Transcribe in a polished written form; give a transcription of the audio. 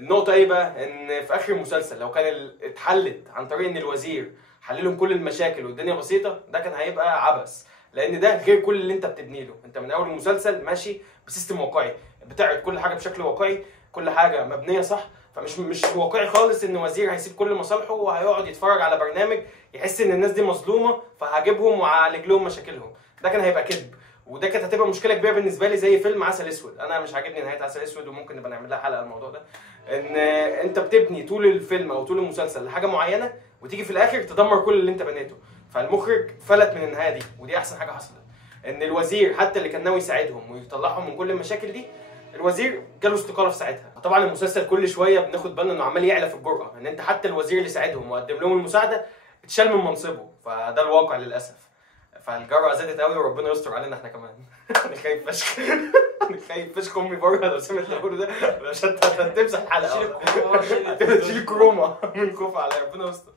النقطة ايه بقى؟ ان في اخر المسلسل لو كان اتحلت عن طريق ان الوزير حل لهم كل المشاكل والدنيا بسيطة، ده كان هيبقى عبث. لان ده غير كل اللي انت بتبني له. انت من اول المسلسل ماشي بسيستم واقعي، بتعرض كل حاجة بشكل واقعي، كل حاجة مبنية صح. مش واقعي خالص ان وزير هيسيب كل مصالحه وهيقعد يتفرج على برنامج يحس ان الناس دي مظلومة فهجيبهم وهعالج لهم مشاكلهم. ده كان هيبقى كذب، وده كانت هتبقى مشكله كبيره بالنسبه لي زي فيلم عسل اسود. انا مش عاجبني نهايه عسل اسود، وممكن نبقى نعمل لها حلقه على الموضوع ده. ان انت بتبني طول الفيلم او طول المسلسل لحاجه معينه، وتيجي في الاخر تدمر كل اللي انت بنيته. فالمخرج فلت من النهايه دي، ودي احسن حاجه حصلت. ان الوزير حتى اللي كان ناوي يساعدهم ويطلعهم من كل المشاكل دي، الوزير جاله استقاله في ساعتها. طبعا المسلسل كل شويه بناخد بالنا انه عمال يعلى في الجرأه، ان انت حتى الوزير اللي ساعدهم وقدم لهم المساعده اتشال من منصبه. فده الواقع للاسف. فالجرأة زادت قوي، وربنا يستر علينا احنا كمان. انا خايف فشخ. انا خايف فشخ امي بره لو سمعت اللي بقوله ده، عشان هتمسح الحلقه. شيل الكورونا هتشيل الكروما من خوف على ربنا يستر.